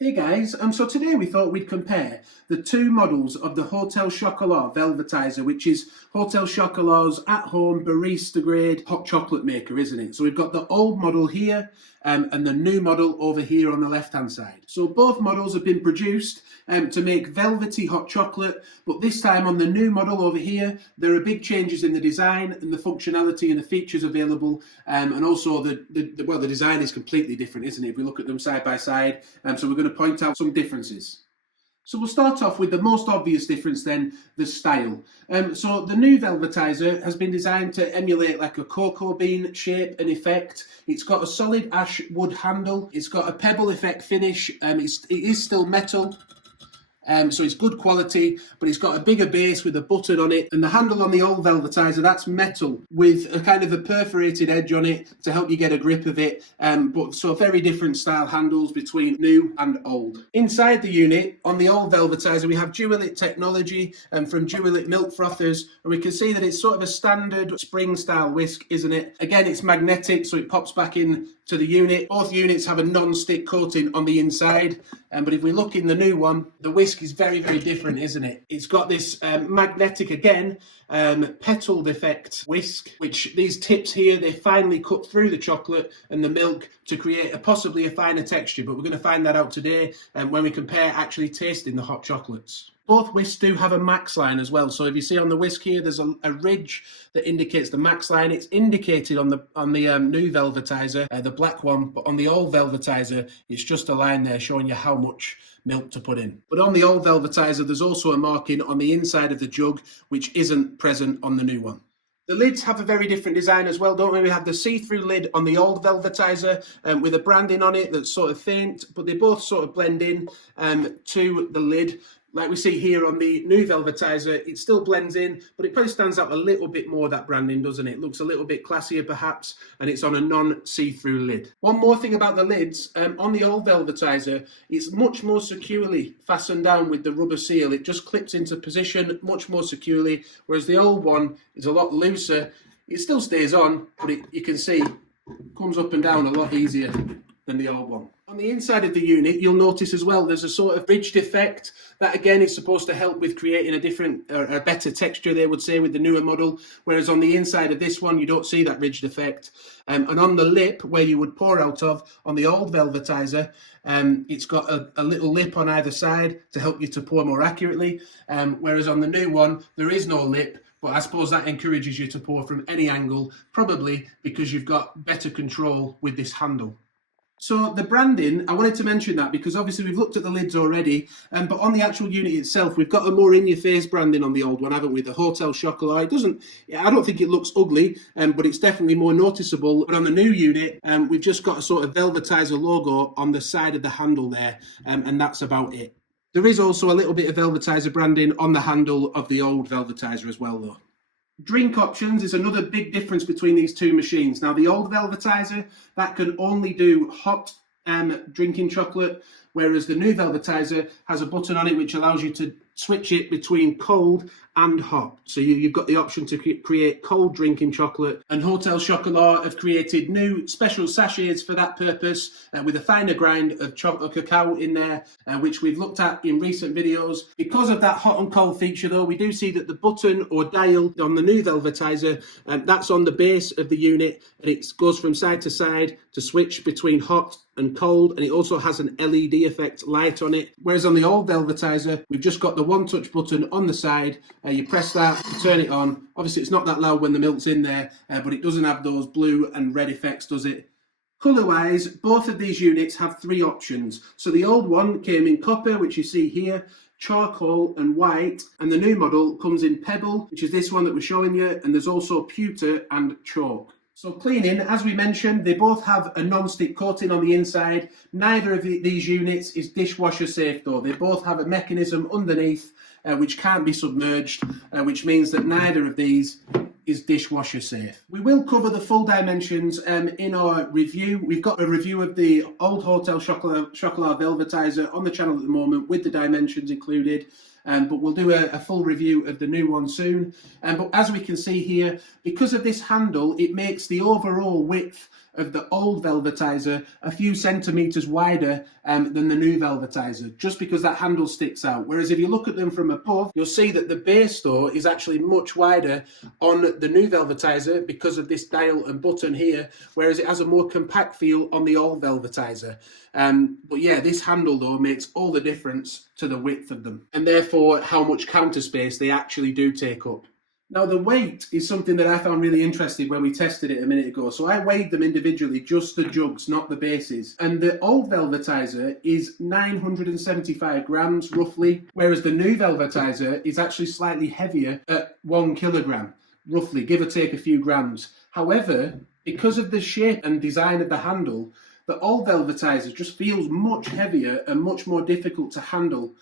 Hey guys, so today we thought we'd compare the two models of the Hotel Chocolat Velvetiser, which is Hotel Chocolat's at-home barista grade hot chocolate maker, isn't it? So we've got the old model here and the new model over here on the left-hand side. So both models have been produced to make velvety hot chocolate, but this time on the new model over here, there are big changes in the design and the functionality and the features available, and also the design is completely different, isn't it? If we look at them side by side, so we're going to point out some differences. So we'll start off with the most obvious difference then, the style. So the new Velvetiser has been designed to emulate like a cocoa bean shape and effect. It's got a solid ash wood handle. It's got a pebble effect finish. It is still metal. So it's good quality, but it's got a bigger base with a button on it. And the handle on the old Velvetiser, that's metal with a kind of a perforated edge on it to help you get a grip of it. So very different style handles between new and old. Inside the unit, on the old Velvetiser, we have Dualit technology from Dualit milk frothers. And we can see that it's sort of a standard spring style whisk, isn't it? Again, it's magnetic, so it pops back in to the unit. Both units have a non-stick coating on the inside, but if we look in the new one, the whisk is very, very different, isn't it? It's got this magnetic, again, petaled effect whisk, which these tips here, they finely cut through the chocolate and the milk to create possibly a finer texture, but we're going to find that out today when we compare actually tasting the hot chocolates. Both whisks do have a max line as well. So if you see on the whisk here, there's a ridge that indicates the max line. It's indicated on the new Velvetiser, the black one, but on the old Velvetiser, it's just a line there showing you how much milk to put in. But on the old Velvetiser, there's also a marking on the inside of the jug, which isn't present on the new one. The lids have a very different design as well, don't we? We have the see-through lid on the old Velvetiser with a branding on it that's sort of faint, but they both sort of blend in to the lid. Like we see here on the new Velvetiser, it still blends in, but it probably stands out a little bit more, that branding, doesn't it? It looks a little bit classier perhaps, and it's on a non-see-through lid. One more thing about the lids, on the old Velvetiser, it's much more securely fastened down with the rubber seal. It just clips into position much more securely, whereas the old one is a lot looser. It still stays on, but you can see it comes up and down a lot easier than the old one. On the inside of the unit, you'll notice as well, there's a sort of ridged effect that again is supposed to help with creating a different, a better texture, they would say, with the newer model. Whereas on the inside of this one, you don't see that ridged effect. And on the lip, where you would pour out of, on the old Velvetiser, it's got a little lip on either side to help you to pour more accurately. Whereas on the new one, there is no lip. But I suppose that encourages you to pour from any angle, probably because you've got better control with this handle. So the branding, I wanted to mention that because obviously we've looked at the lids already, but on the actual unit itself, we've got a more in-your-face branding on the old one, haven't we? The Hotel Chocolat. I don't think it looks ugly, but it's definitely more noticeable. But on the new unit, we've just got a sort of Velvetiser logo on the side of the handle there, and that's about it. There is also a little bit of Velvetiser branding on the handle of the old Velvetiser as well, though. Drink options is another big difference between these two machines. Now, the old Velvetiser, that can only do hot drinking chocolate, whereas the new Velvetiser has a button on it which allows you to switch it between cold and hot. So you've got the option to create cold drinking chocolate. And Hotel Chocolat have created new special sachets for that purpose with a finer grind of cacao in there, which we've looked at in recent videos. Because of that hot and cold feature though, we do see that the button or dial on the new Velvetiser, that's on the base of the unit, and it goes from side to side to switch between hot and cold, and it also has an LED effect light on it. Whereas on the old Velvetiser, we've just got the one-touch button on the side. You press that, turn it on. Obviously, it's not that loud when the milk's in there, but it doesn't have those blue and red effects, does it? Colour-wise, both of these units have three options. So the old one came in copper, which you see here, charcoal and white, and the new model comes in pebble, which is this one that we're showing you, and there's also pewter and chalk. So cleaning, as we mentioned, they both have a non-stick coating on the inside. Neither of these units is dishwasher safe though. They both have a mechanism underneath which can't be submerged, which means that neither of these is dishwasher safe. We will cover the full dimensions in our review. We've got a review of the old Hotel Chocolat Velvetiser on the channel at the moment with the dimensions included. But we'll do a full review of the new one soon. But as we can see here, because of this handle, it makes the overall width of the old Velvetiser a few centimetres wider than the new Velvetiser, just because that handle sticks out. Whereas if you look at them from above, you'll see that the base though is actually much wider on the new Velvetiser because of this dial and button here, whereas it has a more compact feel on the old Velvetiser. But yeah, this handle though makes all the difference to the width of them, and therefore how much counter space they actually do take up. Now the weight is something that I found really interesting when we tested it a minute ago. So I weighed them individually, just the jugs, not the bases. And the old Velvetiser is 975 grams roughly, whereas the new Velvetiser is actually slightly heavier at 1 kilogram, roughly, give or take a few grams. However, because of the shape and design of the handle, the old Velvetiser just feels much heavier and much more difficult to handle.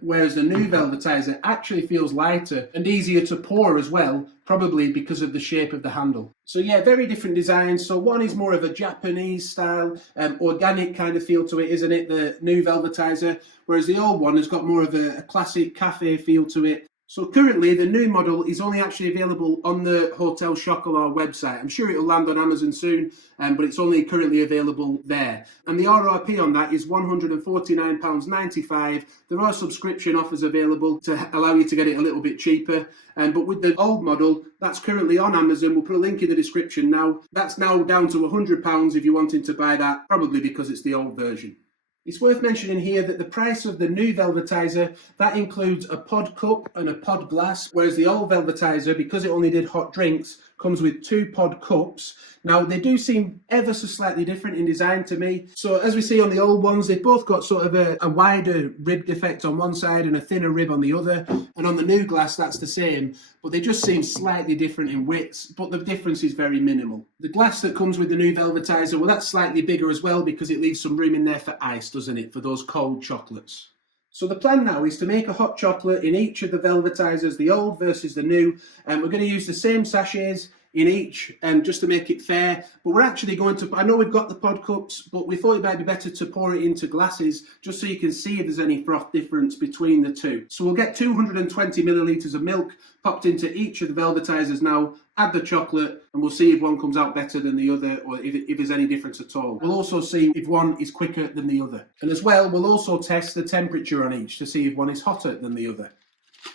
Whereas the new Velvetiser actually feels lighter and easier to pour as well, probably because of the shape of the handle. So yeah, very different designs. So one is more of a Japanese style, organic kind of feel to it, isn't it, the new Velvetiser? Whereas the old one has got more of a classic cafe feel to it. So currently the new model is only actually available on the Hotel Chocolat website. I'm sure it'll land on Amazon soon, but it's only currently available there. And the RRP on that is £149.95. There are subscription offers available to allow you to get it a little bit cheaper. But with the old model, that's currently on Amazon. We'll put a link in the description now. That's now down to £100 if you're wanting to buy that, probably because it's the old version. It's worth mentioning here that the price of the new Velvetiser, that includes a pod cup and a pod glass, whereas the old Velvetiser, because it only did hot drinks, comes with 2 pod cups. Now, they do seem ever so slightly different in design to me. So as we see on the old ones, they've both got sort of a wider rib defect on one side and a thinner rib on the other. And on the new glass, that's the same, but they just seem slightly different in widths, but the difference is very minimal. The glass that comes with the new Velvetiser, well, that's slightly bigger as well because it leaves some room in there for ice, doesn't it, for those cold chocolates. So the plan now is to make a hot chocolate in each of the Velvetisers, the old versus the new, and we're going to use the same sachets in each, just to make it fair. But we're actually going to, I know we've got the pod cups, but we thought it might be better to pour it into glasses just so you can see if there's any froth difference between the two. So we'll get 220 millilitres of milk popped into each of the Velvetisers now, add the chocolate, and we'll see if one comes out better than the other, or if there's any difference at all. We'll also see if one is quicker than the other. And as well, we'll also test the temperature on each to see if one is hotter than the other.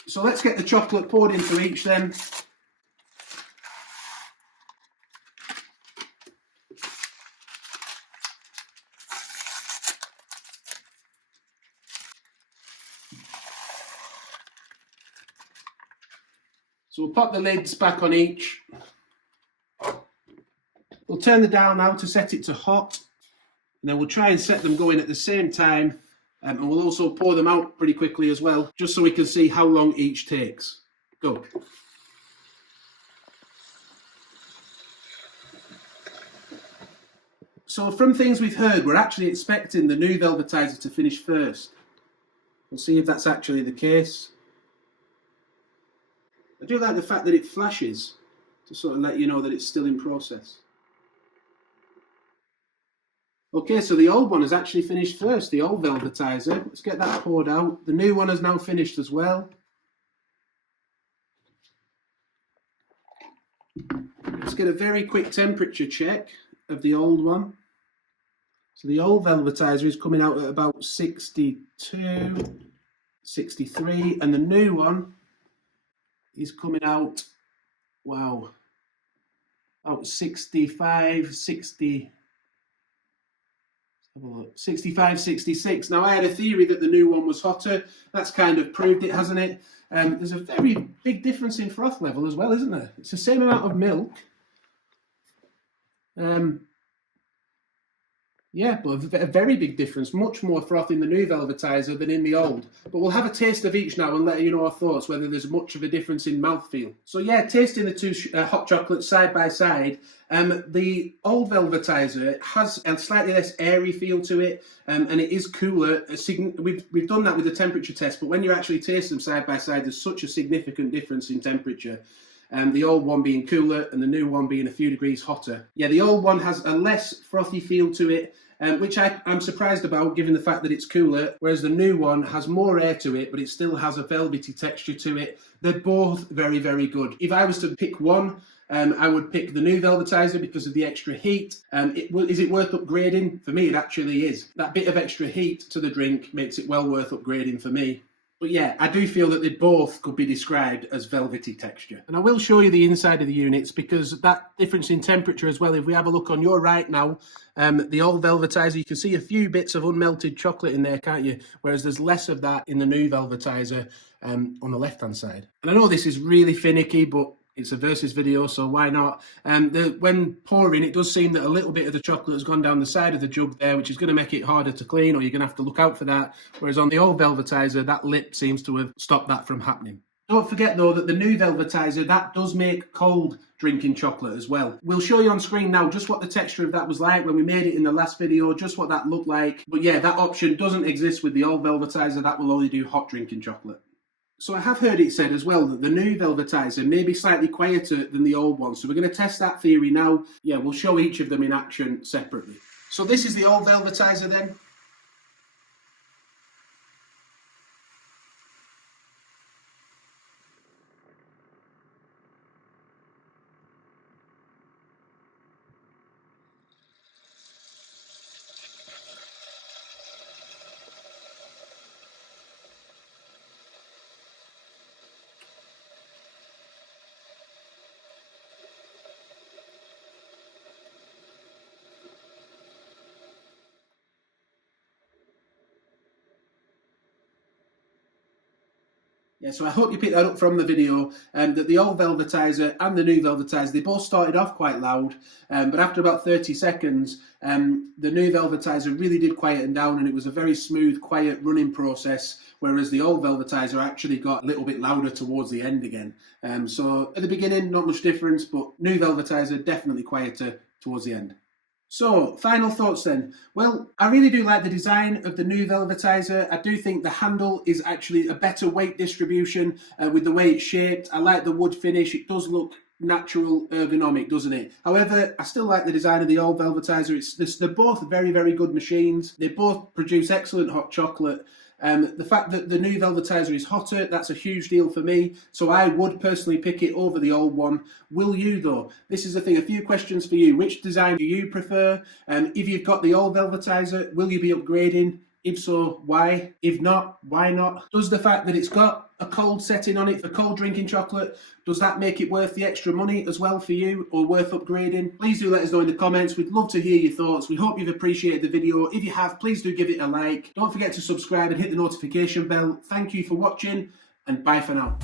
So let's get the chocolate poured into each then. So we'll pop the lids back on each. We'll turn the dial now to set it to hot. And then we'll try and set them going at the same time. And we'll also pour them out pretty quickly as well, just so we can see how long each takes. Go. So from things we've heard, we're actually expecting the new Velvetiser to finish first. We'll see if that's actually the case. I do like the fact that it flashes to sort of let you know that it's still in process. Okay, so the old one has actually finished first, the old Velvetiser. Let's get that poured out. The new one has now finished as well. Let's get a very quick temperature check of the old one. So the old Velvetiser is coming out at about 62, 63, and the new one is coming out, wow, about 65, 60, 65, 66. Now I had a theory that the new one was hotter. That's kind of proved it, hasn't it? There's a very big difference in froth level as well, isn't there? It's the same amount of milk. Yeah, but a very big difference. Much more froth in the new Velvetiser than in the old. But we'll have a taste of each now and let you know our thoughts, whether there's much of a difference in mouthfeel. So yeah, tasting the two hot chocolates side by side, the old Velvetiser has a slightly less airy feel to it, and it is cooler. We've done that with the temperature test, but when you actually taste them side by side, there's such a significant difference in temperature. The old one being cooler and the new one being a few degrees hotter. Yeah, the old one has a less frothy feel to it, which I'm surprised about given the fact that it's cooler, whereas the new one has more air to it, but it still has a velvety texture to it. They're both very, very good. If I was to pick one, I would pick the new Velvetiser because of the extra heat. Is it worth upgrading? For me, it actually is. That bit of extra heat to the drink makes it well worth upgrading for me. But yeah, I do feel that they both could be described as velvety texture. And I will show you the inside of the units because that difference in temperature as well, if we have a look on your right now, the Old Velvetiser, you can see a few bits of unmelted chocolate in there, can't you? Whereas there's less of that in the new Velvetiser on the left-hand side. And I know this is really finicky, but it's a versus video, so why not? When pouring, it does seem that a little bit of the chocolate has gone down the side of the jug there, which is going to make it harder to clean, or you're going to have to look out for that. Whereas on the Old Velvetiser, that lip seems to have stopped that from happening. Don't forget though that the new Velvetiser, that does make cold drinking chocolate as well. We'll show you on screen now just what the texture of that was like when we made it in the last video, just what that looked like. But yeah, that option doesn't exist with the Old Velvetiser, that will only do hot drinking chocolate. So I have heard it said as well that the new Velvetiser may be slightly quieter than the old one. So we're going to test that theory now. Yeah, we'll show each of them in action separately. So this is the Old Velvetiser then. Yeah, so I hope you picked that up from the video, that the Old Velvetiser and the new Velvetiser, they both started off quite loud, but after about 30 seconds, the new Velvetiser really did quieten down and it was a very smooth, quiet running process, whereas the Old Velvetiser actually got a little bit louder towards the end again. So at the beginning, not much difference, but new Velvetiser definitely quieter towards the end. So, final thoughts then. Well, I really do like the design of the new Velvetiser. I do think the handle is actually a better weight distribution with the way it's shaped. I like the wood finish. It does look natural, ergonomic, doesn't it? However, I still like the design of the Old Velvetiser. They're both very, very good machines. They both produce excellent hot chocolate. The fact that the new Velvetiser is hotter, that's a huge deal for me. So I would personally pick it over the old one. Will you though? This is the thing, a few questions for you. Which design do you prefer? If you've got the Old Velvetiser, will you be upgrading? If so, why? If not, why not? Does the fact that it's got a cold setting on it for cold drinking chocolate, does that make it worth the extra money as well for you, or worth upgrading? Please do let us know in the comments. We'd love to hear your thoughts. We hope you've appreciated the video. If you have, please do give it a like. Don't forget to subscribe and hit the notification bell. Thank you for watching, and bye for now.